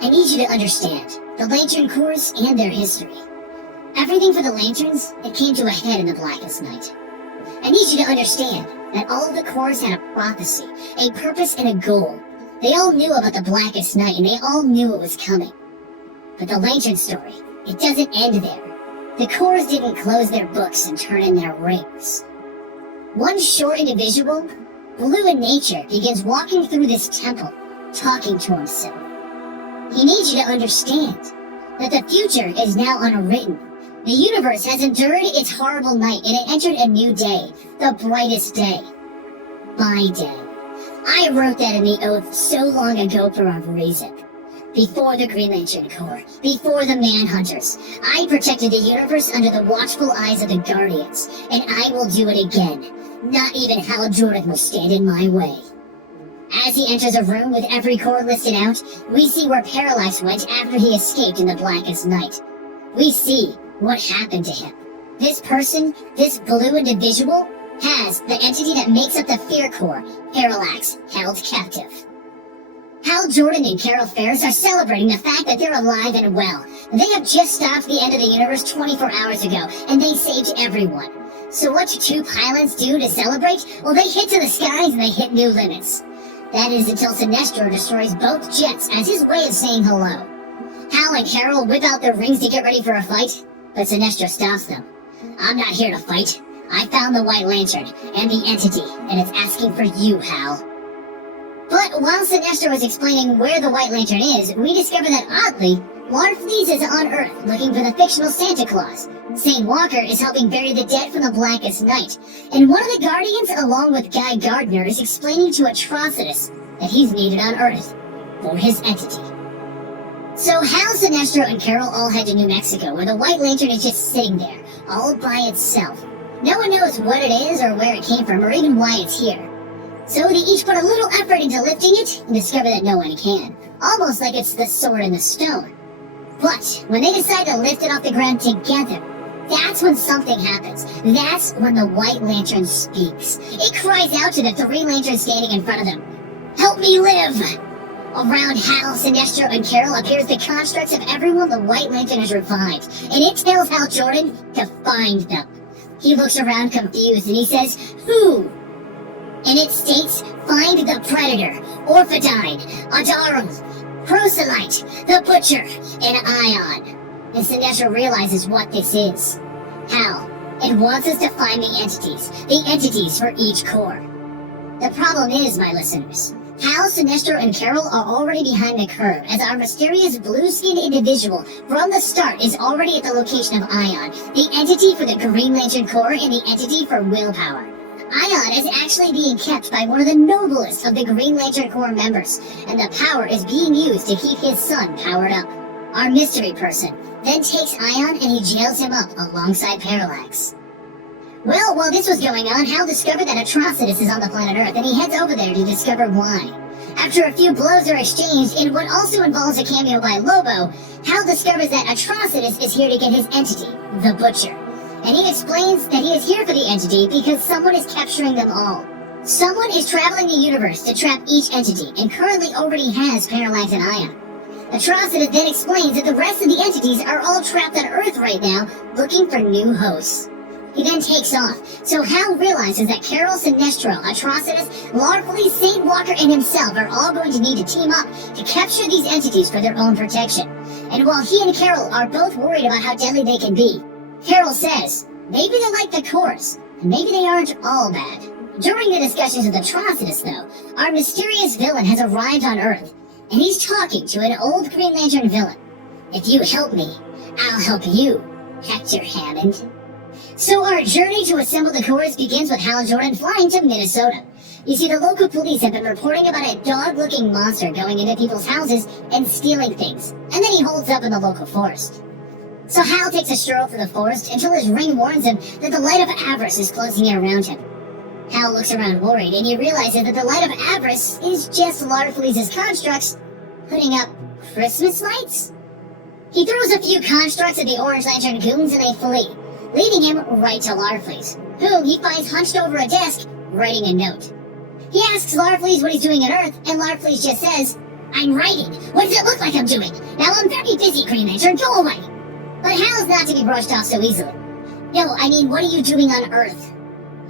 I need you to understand the Lantern Corps and their history. Everything for the Lanterns, it came to a head in the Blackest Night. I need you to understand that all of the Corps had a prophecy, a purpose, and a goal. They all knew about the Blackest Night, and they all knew it was coming. But the Lantern story, it doesn't end there. The Corps didn't close their books and turn in their rings. One short individual, Blue in nature, begins walking through this temple, talking to himself. He needs you to understand that the future is now unwritten. The universe has endured its horrible night, and it entered a new day, the brightest day. My day. I wrote that in the oath so long ago for a reason. Before the Green Lantern Corps, before the Manhunters, I protected the universe under the watchful eyes of the Guardians, and I will do it again. Not even Hal Jordan will stand in my way. As he enters a room with every Corps listed out, we see where Parallax went after he escaped in the Blackest Night. We see what happened to him. This person, this blue individual, has the entity that makes up the Fear Corps, Parallax, held captive. Hal Jordan and Carol Ferris are celebrating the fact that they're alive and well. They have just stopped the end of the universe 24 hours ago, and they saved everyone. So what do two pilots do to celebrate? Well, they hit to the skies and they hit new limits. That is until Sinestro destroys both jets as his way of saying hello. Hal and Carol whip out their rings to get ready for a fight, but Sinestro stops them. I'm not here to fight. I found the White Lantern and the entity, and it's asking for you, Hal. But while Sinestro is explaining where the White Lantern is, we discover that oddly, Larfleeze is on Earth looking for the fictional Santa Claus. St. Walker is helping bury the dead from the Blackest Night, and one of the Guardians, along with Guy Gardner, is explaining to Atrocitus that he's needed on Earth for his entity. So Hal, Sinestro, and Carol all head to New Mexico, where the White Lantern is just sitting there, all by itself. No one knows what it is or where it came from or even why it's here. So they each put a little effort into lifting it and discover that no one can. Almost like it's the sword in the stone. But when they decide to lift it off the ground together, that's when something happens. That's when the White Lantern speaks. It cries out to the three lanterns standing in front of them. Help me live! Around Hal, Sinestro, and Carol appears the constructs of everyone the White Lantern has revived, and it tells Hal Jordan to find them. He looks around confused and he says, Who? And it states, find the Predator, Orphodine, Adarum, Proselyte, the Butcher, and Ion. And Sinestro realizes what this is. Hal, it wants us to find the entities for each Corps. The problem is, my listeners, Hal, Sinestro, and Carol are already behind the curve, as our mysterious blue-skinned individual from the start is already at the location of Ion, the entity for the Green Lantern Corps and the entity for Willpower. Ion is actually being kept by one of the noblest of the Green Lantern Corps members, and the power is being used to keep his son powered up. Our mystery person then takes Ion and he jails him up alongside Parallax. Well, while this was going on, Hal discovered that Atrocitus is on the planet Earth, and he heads over there to discover why. After a few blows are exchanged, in what also involves a cameo by Lobo, Hal discovers that Atrocitus is here to get his entity, the Butcher. And he explains that he is here for the entity because someone is capturing them all. Someone is traveling the universe to trap each entity, and currently already has Parallax and Ion. Atrocitus then explains that the rest of the entities are all trapped on Earth right now, looking for new hosts. He then takes off, so Hal realizes that Carol, Sinestro, Atrocitus, Larfleeze, St. Walker, and himself are all going to need to team up to capture these entities for their own protection. And while he and Carol are both worried about how deadly they can be, Carol says, maybe they're like the Corps, and maybe they aren't all bad. During the discussions with Atrocitus, though, our mysterious villain has arrived on Earth, and he's talking to an old Green Lantern villain. If you help me, I'll help you, Hector Hammond. So our journey to assemble the Corps begins with Hal Jordan flying to Minnesota. You see, the local police have been reporting about a dog-looking monster going into people's houses and stealing things, and then he holds up in the local forest. So Hal takes a stroll through the forest until his ring warns him that the light of Avarice is closing in around him. Hal looks around worried, and he realizes that the light of Avarice is just Larfleeze's constructs putting up Christmas lights? He throws a few constructs at the Orange Lantern goons and they flee, leading him right to Larfleeze, whom he finds hunched over a desk, writing a note. He asks Larfleeze what he's doing on Earth, and Larfleeze just says, I'm writing. What does it look like I'm doing? Now I'm very busy, Green Lantern. Go away. But Hal's not to be brushed off so easily. No, I mean, what are you doing on Earth?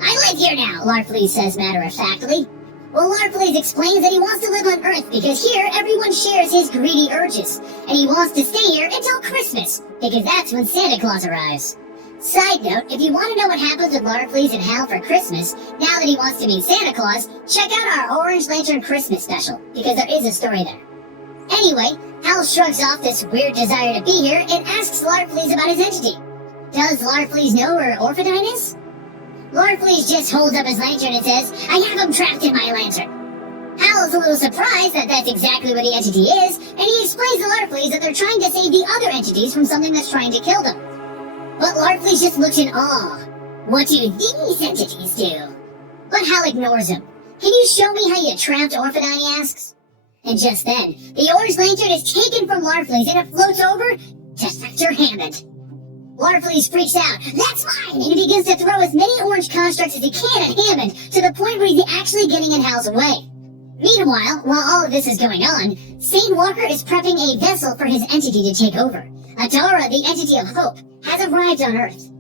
I live here now, Larfleeze says matter-of-factly. Well, Larfleeze explains that he wants to live on Earth because here everyone shares his greedy urges, and he wants to stay here until Christmas, because that's when Santa Claus arrives. Side note, if you want to know what happens with Larfleeze and Hal for Christmas, now that he wants to meet Santa Claus, check out our Orange Lantern Christmas special, because there is a story there. Anyway, Hal shrugs off this weird desire to be here and asks Larfleeze about his entity. Does Larfleeze know where Orphedyne is? Larfleeze just holds up his lantern and says, I have him trapped in my lantern. Hal is a little surprised that that's exactly what the entity is, and he explains to Larfleeze that they're trying to save the other entities from something that's trying to kill them. But Larfleeze just looks in awe. What do these entities do? But Hal ignores him. Can you show me how you trapped Orphedyne, he asks. And just then, the orange lantern is taken from Larfleeze and it floats over to Dr. Hammond. Larfleeze freaks out. That's mine! And he begins to throw as many orange constructs as he can at Hammond, to the point where he's actually getting in Hal's way. Meanwhile, while all of this is going on, St. Walker is prepping a vessel for his entity to take over. Adara, the entity of hope, has arrived on Earth.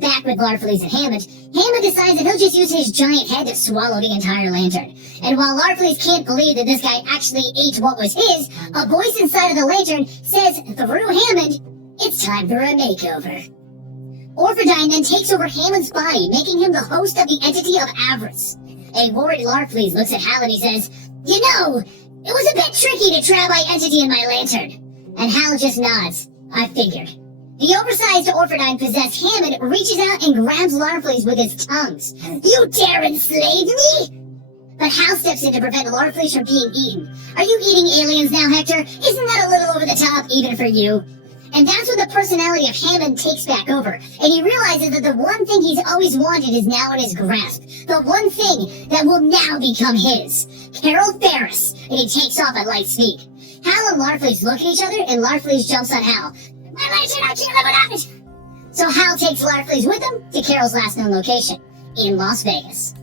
Back with Larfleeze and Hammond, Hammond decides that he'll just use his giant head to swallow the entire lantern. And while Larfleeze can't believe that this guy actually ate what was his, a voice inside of the lantern says, through Hammond, it's time for a makeover. Orphedyne then takes over Hammond's body, making him the host of the entity of Avarice. A worried Larfleeze looks at Hal and he says, you know, it was a bit tricky to trap my entity in my lantern. And Hal just nods. I figured. The oversized Orphedyne possessed Hammond reaches out and grabs Larfleeze with his tongues. You dare enslave me? But Hal steps in to prevent Larfleeze from being eaten. Are you eating aliens now, Hector? Isn't that a little over the top even for you? And that's when the personality of Hammond takes back over, and he realizes that the one thing he's always wanted is now in his grasp. The one thing that will now become his. Carol Ferris, and he takes off at light speed. Hal and Larfleeze look at each other, and Larfleeze jumps on Hal. My lantern, I can't live without it! So Hal takes Larfleeze with him to Carol's last known location, in Las Vegas.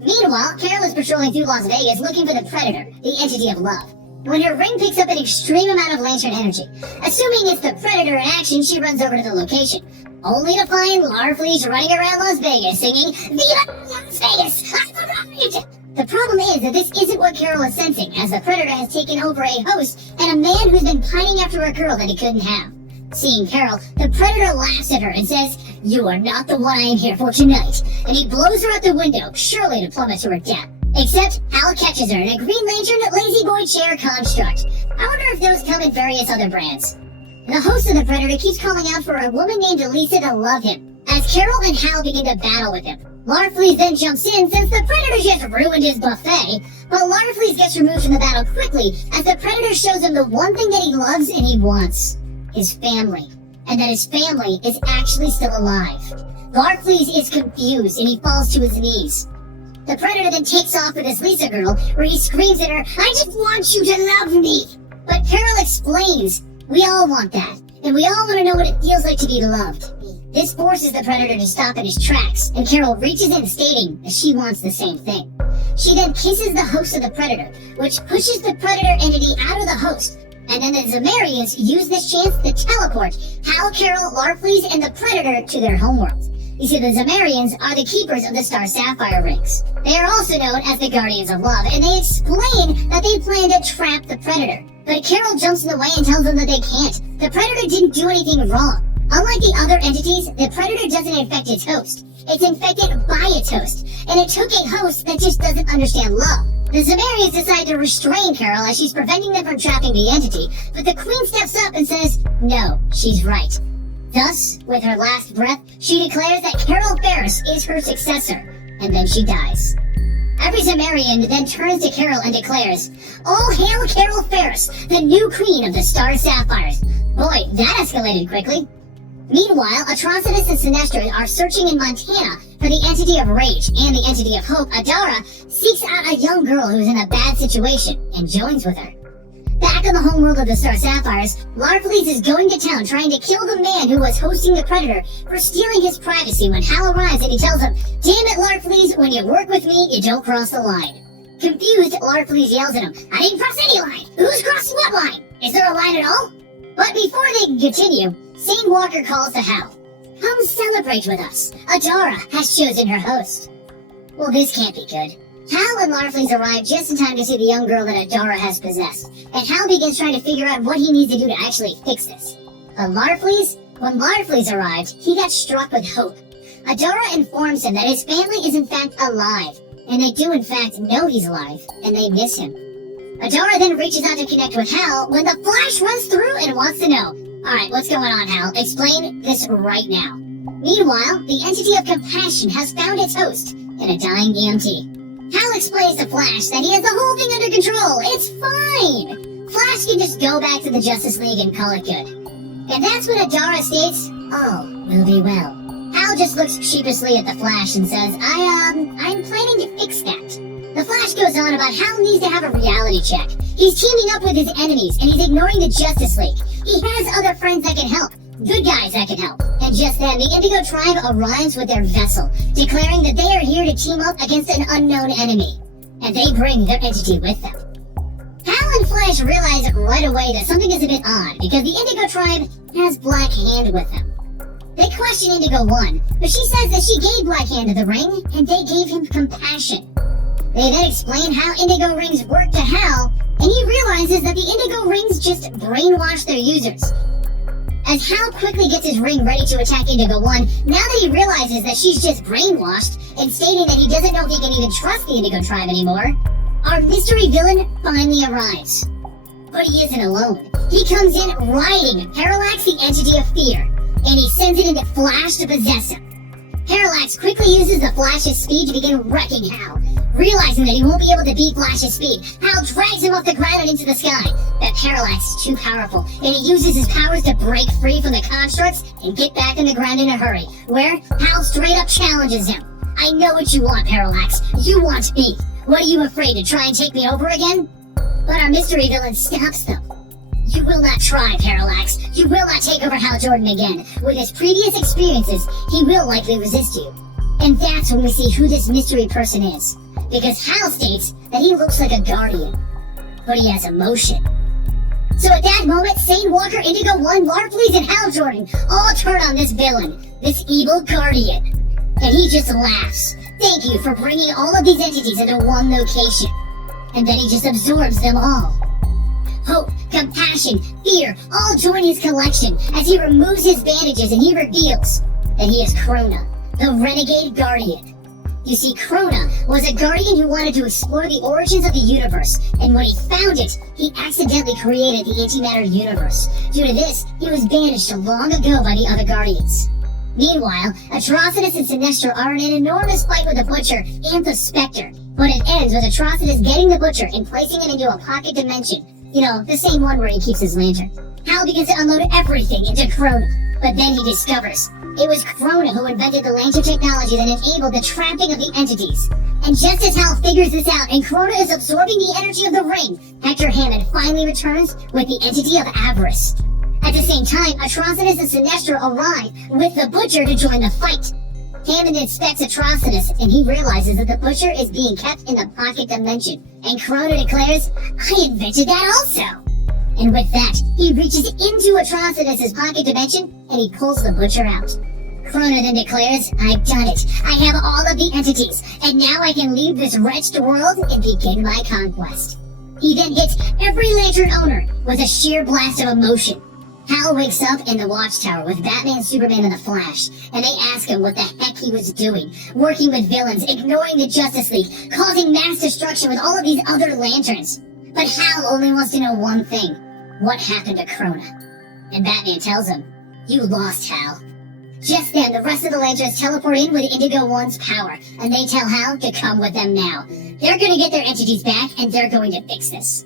Meanwhile, Carol is patrolling through Las Vegas looking for the Predator, the entity of love, when her ring picks up an extreme amount of lantern energy. Assuming it's the Predator in action, she runs over to the location, only to find Larfleeze running around Las Vegas singing, Viva Las Vegas! I've arrived! The problem is that this isn't what Carol is sensing, as the Predator has taken over a host and a man who's been pining after a girl that he couldn't have. Seeing Carol, the Predator laughs at her and says, you are not the one I am here for tonight, and he blows her out the window, surely to plummet to her death. Except, Hal catches her in a Green Lantern Lazy Boy chair construct. I wonder if those come in various other brands. The host of the Predator keeps calling out for a woman named Elisa to love him, as Carol and Hal begin to battle with him. Larfleeze then jumps in since the Predator just ruined his buffet, but Larfleeze gets removed from the battle quickly as the Predator shows him the one thing that he loves and he wants. His family. And that his family is actually still alive. Larfleeze is confused and he falls to his knees. The Predator then takes off with his Lisa girl, where he screams at her, I just want you to love me! But Carol explains, we all want that, and we all want to know what it feels like to be loved. This forces the Predator to stop in his tracks, and Carol reaches in stating that she wants the same thing. She then kisses the host of the Predator, which pushes the Predator entity out of the host, and then the Zemarians use this chance to teleport Hal, Carol, Larfleeze, and the Predator to their homeworld. You see, the Zemarians are the keepers of the Star Sapphire rings. They are also known as the Guardians of Love, and they explain that they plan to trap the Predator. But Carol jumps in the way and tells them that they can't. The Predator didn't do anything wrong. Unlike the other entities, the Predator doesn't infect its host. It's infected by its host, and it took a host that just doesn't understand love. The Zemarians decide to restrain Carol as she's preventing them from trapping the entity, but the Queen steps up and says, no, she's right. Thus, with her last breath, she declares that Carol Ferris is her successor, and then she dies. Every Zemarian then turns to Carol and declares, all hail Carol Ferris, the new queen of the Star Sapphires. Boy, that escalated quickly. Meanwhile, Atrocitus and Sinestro are searching in Montana for the entity of Rage, and the entity of Hope, Adara, seeks out a young girl who's in a bad situation and joins with her. Back in the homeworld of the Star Sapphires, Larfleeze is going to town trying to kill the man who was hosting the Predator for stealing his privacy when Hal arrives and he tells him, damn it, Larfleeze, when you work with me, you don't cross the line. Confused, Larfleeze yells at him, "I didn't cross any line! Who's crossing what line? Is there a line at all?" But before they can continue, Sane Walker calls to Hal. "Come celebrate with us. Adara has chosen her host." Well, this can't be good. Hal and Larfleeze arrive just in time to see the young girl that Adara has possessed, and Hal begins trying to figure out what he needs to do to actually fix this. But when Larfleeze arrived, he got struck with hope. Adara informs him that his family is in fact alive, and they do in fact know he's alive, and they miss him. Adara then reaches out to connect with Hal when the Flash runs through and wants to know, "Alright, what's going on, Hal? Explain this right now." Meanwhile, the entity of compassion has found its host in a dying EMT. Hal explains to Flash that he has the whole thing under control. It's fine. Flash can just go back to the Justice League and call it good. And that's when Adara states, "All will be well." Hal just looks sheepishly at the Flash and says, I'm planning to fix that." The Flash goes on about how he needs to have a reality check. He's teaming up with his enemies, and he's ignoring the Justice League. He has other friends that can help, good guys that can help. And just then, the Indigo Tribe arrives with their vessel, declaring that they are here to team up against an unknown enemy. And they bring their entity with them. Hal and Flash realize right away that something is a bit odd, because the Indigo Tribe has Black Hand with them. They question Indigo 1, but she says that she gave Black Hand the ring, and they gave him compassion. They then explain how Indigo rings work to Hal, and he realizes that the Indigo rings just brainwash their users. As Hal quickly gets his ring ready to attack Indigo 1, now that he realizes that she's just brainwashed, and stating that he doesn't know if he can even trust the Indigo Tribe anymore, our mystery villain finally arrives. But he isn't alone. He comes in riding Parallax, the entity of fear, and he sends it into Flash to possess him. Parallax quickly uses the Flash's speed to begin wrecking Hal. Realizing that he won't be able to beat Flash's speed, Hal drags him off the ground and into the sky. But Parallax is too powerful, and he uses his powers to break free from the constructs and get back on the ground in a hurry, where Hal straight up challenges him. "I know what you want, Parallax. You want me. What are you afraid to try and take me over again?" But our mystery villain stops them. "You will not try, Parallax. You will not take over Hal Jordan again. With his previous experiences, he will likely resist you." And that's when we see who this mystery person is. Because Hal states that he looks like a Guardian, but he has emotion. So at that moment, Sane Walker, Indigo 1, Larfleeze, and Hal Jordan all turn on this villain, this evil Guardian. And he just laughs. "Thank you for bringing all of these entities into one location." And then he just absorbs them all. Hope, compassion, fear, all join his collection as he removes his bandages and he reveals that he is Krona, the Renegade Guardian. You see, Krona was a Guardian who wanted to explore the origins of the universe, and when he found it, he accidentally created the antimatter universe. Due to this, he was banished long ago by the other Guardians. Meanwhile, Atrocitus and Sinestro are in an enormous fight with the Butcher and the Spectre, but it ends with Atrocitus getting the Butcher and placing him into a pocket dimension. You know, the same one where he keeps his lantern. Hal begins to unload everything into Krona, but then he discovers it was Krona who invented the lantern technology that enabled the trapping of the entities. And just as Hal figures this out and Krona is absorbing the energy of the ring, Hector Hammond finally returns with the entity of Avarice. At the same time, Atrocitus and Sinestro arrive with the Butcher to join the fight. Hammond inspects Atrocitus, and he realizes that the Butcher is being kept in the pocket dimension. And Krona declares, "I invented that also!" And with that, he reaches into Atrocitus' pocket dimension, and he pulls the Butcher out. Krona then declares, "I've done it. I have all of the entities, and now I can leave this wretched world and begin my conquest." He then hits every lantern owner with a sheer blast of emotion. Hal wakes up in the Watchtower with Batman, Superman, and the Flash, and they ask him what the heck he was doing, working with villains, ignoring the Justice League, causing mass destruction with all of these other lanterns. But Hal only wants to know one thing: what happened to Krona? And Batman tells him, "You lost, Hal." Just then, the rest of the lanterns teleport in with Indigo 1's power, and they tell Hal to come with them now. They're going to get their entities back, and they're going to fix this.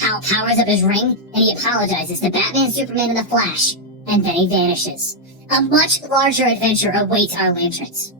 Hal powers up his ring, and he apologizes to Batman, Superman, and the Flash, and then he vanishes. A much larger adventure awaits our lanterns.